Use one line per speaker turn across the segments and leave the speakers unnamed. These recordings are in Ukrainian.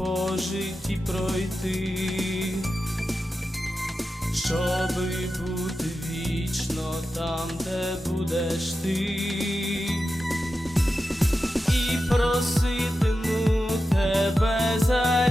по житті пройти, щоби бути вічно там, де будеш ти, і проситиму тебе за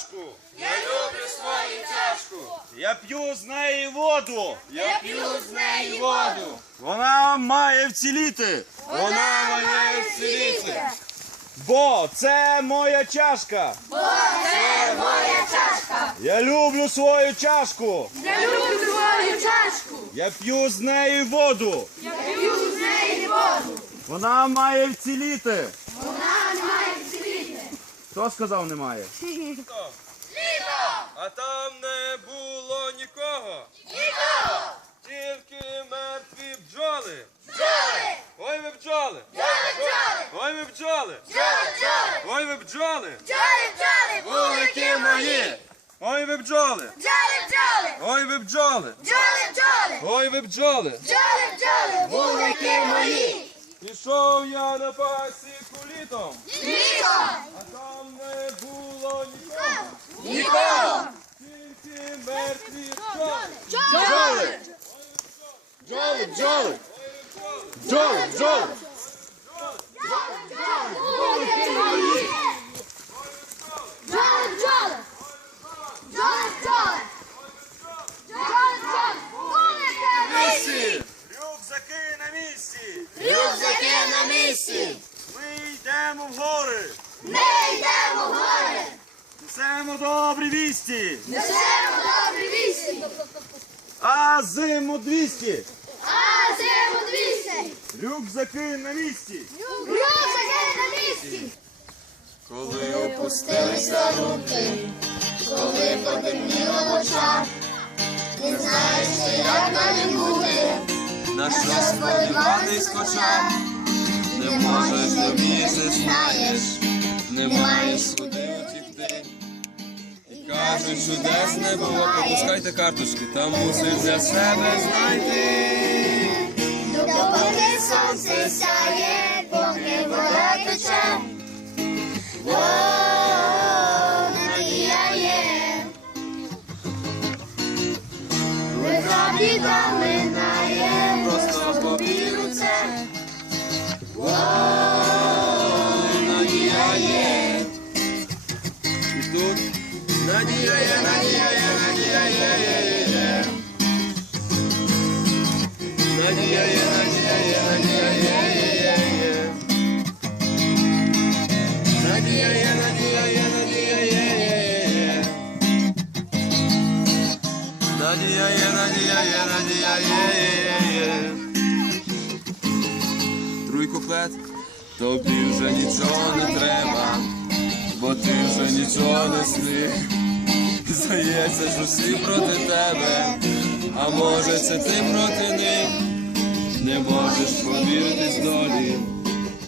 чашку.
Я люблю свою чашку.
Я п'ю з неї воду.
Я п'ю з неї воду.
Вона має вціліти.
Вона має вціліти.
Бо це моя чашка.
Бо це моя чашка.
Я люблю свою чашку.
Я люблю свою чашку.
Я п'ю з неї воду.
Я п'ю з неї воду.
Вона має вціліти. Хто сказав немає?
Літо.
А там не було нікого.
Нікого.
Тільки мертві бджоли.
Бджоли.
Ой ви бджоли.
Бджоли, бджоли.
Ой ви бджоли.
Бджоли, бджоли.
Ой ви бджоли.
Бджоли, бджоли.
Вулики мої. Ой ви бджоли.
Бджоли, бджоли.
Ой ви бджоли.
Бджоли, бджоли.
Ой ви бджоли.
Бджоли, бджоли. Вулики мої.
Пішов я на пасіку літом,
Літо.
а там не було нікого.
Нікого.
Тільки мертві бджоли.
Бджоли.
Бджоли, бджоли. Бджоли, бджоли.
Вулики мої. Бджоли, бджоли. Бджоли, бджоли. Бджоли, бджоли. Вулики мої.
Рюкзаки на місці.
Рюкзаки на місці.
Ми йдемо в гори.
Ми
Несемо добрі вісті!
Несемо добрі вісті!
А зиму 200!
А зиму двісті!
Рюкзаки на місці!
Рюкзаки на місці!
Коли
Опустилися руки, коли потемніло в очах, ти знаєш, як далі бути,
на
що сподіватись хоча,
не можеш, не вмієш, не знаєш,
не маєш
куди утікти. Кажуть, чудес не було, пропускайте карточки, там мусиш для себе знайти.
Допоки сонце сяє, поки вода тече. Біда минає, просто повір у це. О, надія є.
І тут надія надія надія. Надія надія надія. Надія надія надія. Надія надія надія є. Тобі вже нічого не треба, бо ти вже нічого не сни. Здається, що всі проти тебе, а може це ти проти них. Не можеш повірити з долі,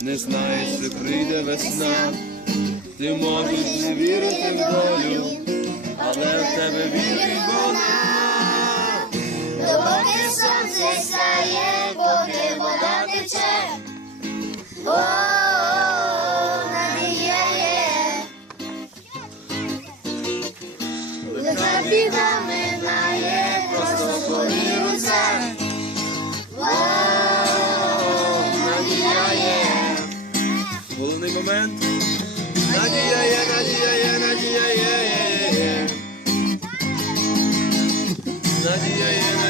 не знаєш, чи прийде весна. Ти можеш не вірити в долю, але в тебе віри Бог нема.
Сонце сяє,
момент. Надія є, надія є, надія є, є, є. Надія є,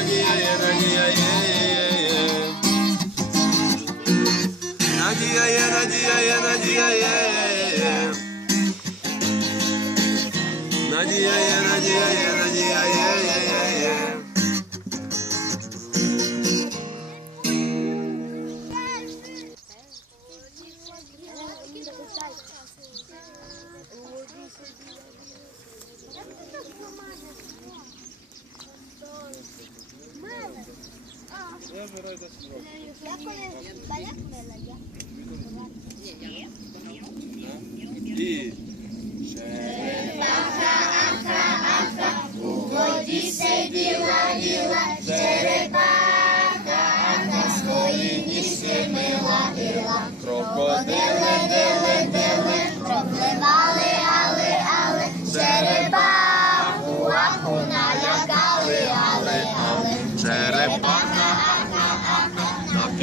І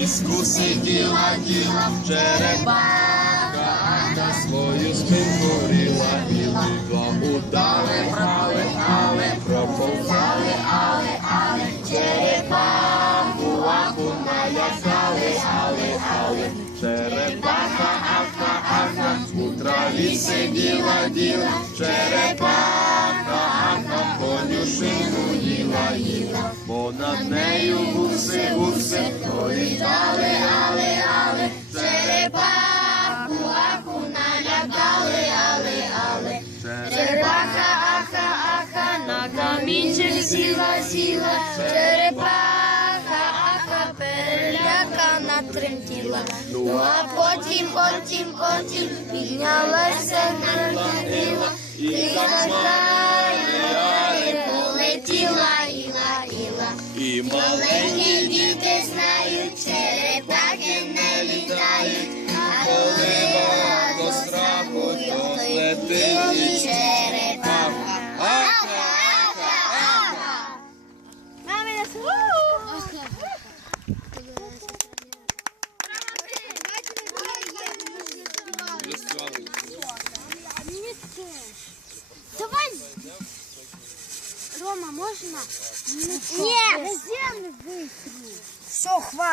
піску сиділа, діла, черепаха, на свою спинку ріла, ріла, два удари брали, але проповзали,
Але, але, черепаху, аху, налякали, але, але.
черепаха, аха, аха, у траві сиділа, діла, черепаха, аха, їла, бо над нею гуси, гуси, політали, але, але,
Черепаху, аху, налякали, але, але.
черепаха.
Аха, аха, на камінчик сіла, сіла. Черепаха, аха, перелякана тремтіла. Ну а потім, потім, потім піднялася налетіла. І заграє, полетіла, іла,
Himalaya'yı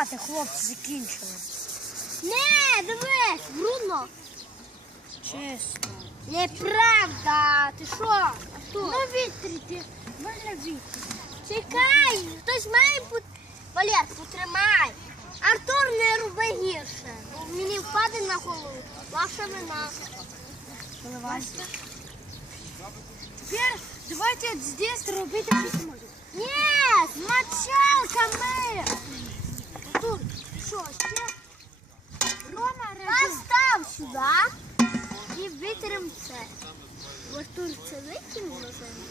хватить, хлопці, закінчили.
Не, дивись, брудно.
Чесно. Неправда. Ти що? Артур? На вітрі ти. Можна вітрі. Чекай, хтось має бути. Валер, потримай. Артур не роби гірше. Мені впаде на голову. Ваша вина. Поливайся. Тепер давайте здесь робити щось може. Ні, з мочалками. Артур, що, ще? Рома, Постав сюди і витрим це. Артур, це викинь на землю.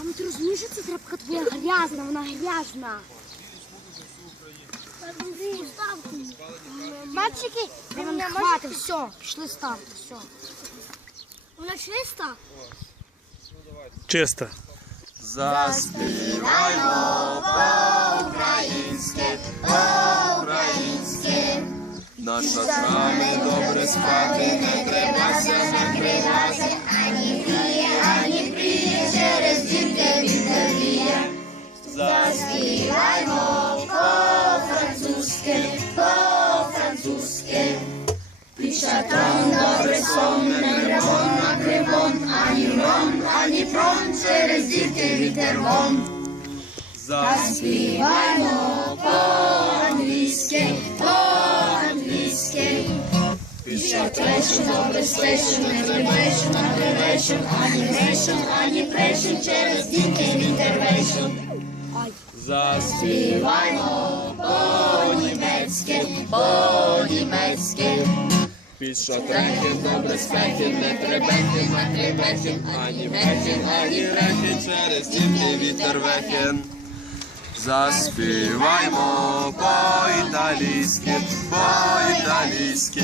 А ти розумієш, що ця тряпка твоя грязна, вона грязна. Мальчики, ви мене хватить, все, пішли ставити, все. Вона чиста?
Чисто.
Заспіваймо по-українськи, по-українськи. Наша рани добре спати, не тримайся, накривайся, ані гріє, ані пріє, через дітки вітер віє. Заспіваймо по-французьки, по-французьки. Під шатром добре сон, не грибом, накривом, ані ром, через дітки вітер вон. Заспіваймо по-англійськи, по-англійськи. Шатром добре стешу, не грибешем, ані через дітки вітер вешем. Заспіваймо по-німецьки, по-німецьки. Під шатренки добре спеки, не требехи, накривехи, ані вехи, ані грехи, через дітки вітер вехен. Заспіваймо по-італійськи, по-італійськи.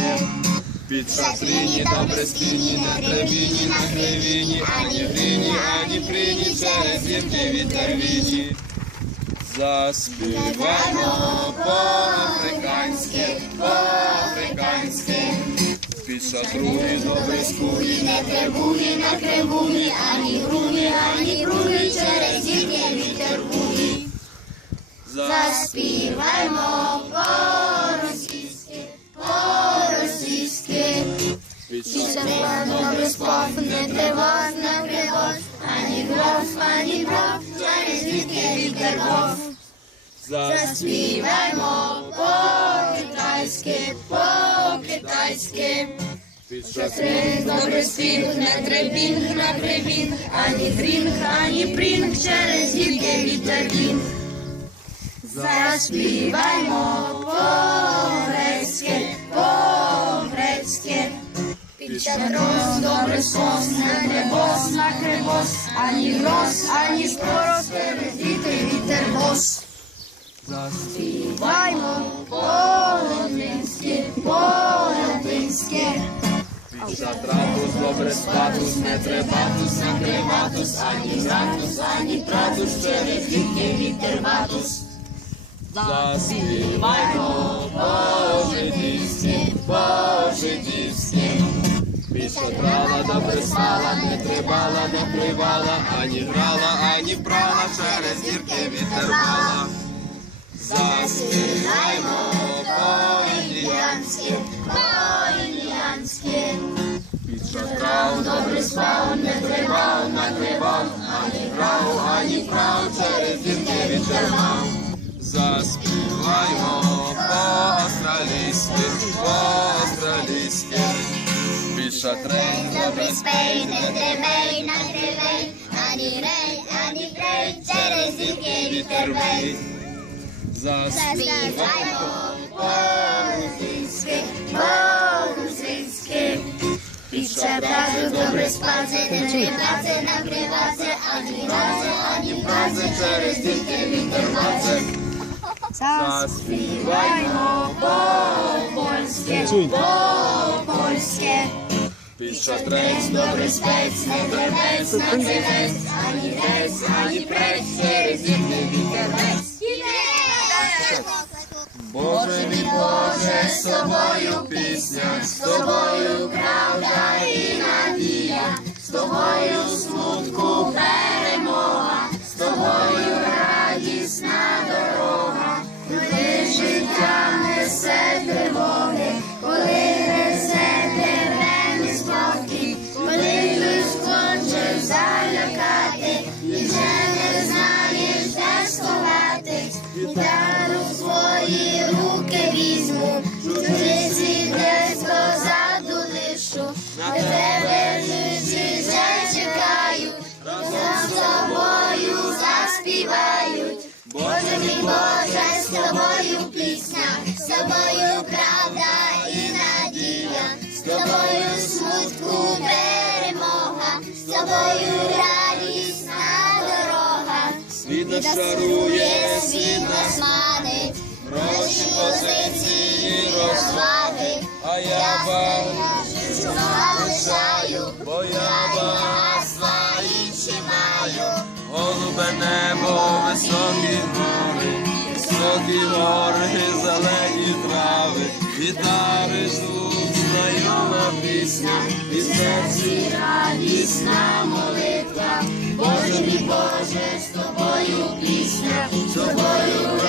Під шатрині добре спільні, на травіні, на кривіні, ані грині, ані прині, через дітки вітер віні. Заспіваймо по-африканськи, по-африканськи. Під шатруги добре скулі, не требуги, на кривуги, ані груни, ані круги, через дітки вітер буги. Заспіваймо по-російськи, по-російськи. Під шатруги добре не тривог, не тривог, ані гроз, ані гроз, через дітки вітер був. Заспіваймо по-китайськи, по-китайськи. Шатри добре спів, не требінг, на требінг, ані грінг, ані прінг, через гірки вітербін. Заспіваймо по-грецьки, по-грецьки. Під шатром добре скос, не требос, на кребос, ані гроз, ані скорос, через вітер, вітер бос. Заспіваймо по-латинськи. Під шатратус добре спатус, не требатус, накриватус, ані гратус, ані тратус, через вітки вітер ватус. Заспіваймо по-жидівськи, по-жидівськи. Під шатрала добре спала, не трибала, не привала, ані грала, ані брала, через дірки вітер вала. Заспіваймо по-індіянськи, по-індіянськи. Під шатрав добре спав, не трибав, накривав, ані грав, ані крав, через дірки вітер мав. Заспіваймо по-австралійськи, по-австралійськи. Під шатрень добре спей, не требей, накривей, ані рей, ані крей, через дірки вітер вей. Заспіваймо по-грузинськи, по-грузинськи. Під шатраю добре спати, не трібати, накривати, ані рази, ані праці, через дірки вітер ваце. Заспіваймо по-польськи, по-польськи. Під шатрець добре спець, не требець, на цівець, ані дець, ані прець, через дірки вітер вець. Боже мій Боже, з тобою пісня, з тобою правда і надія, з тобою смутку перемога, з тобою радісна дорога, коли життя несе тривоги, коли
шарує, світ нас
манить,
гроші, позиції, розваги. А я вам
залишаю,
бо я багатства інші маю. Голубе небо, високі гори, високі гори, зелені трави, гітари звук, знайома пісня, і серці радісна молитва. Боже мій Боже, тобою пісня, з тобою.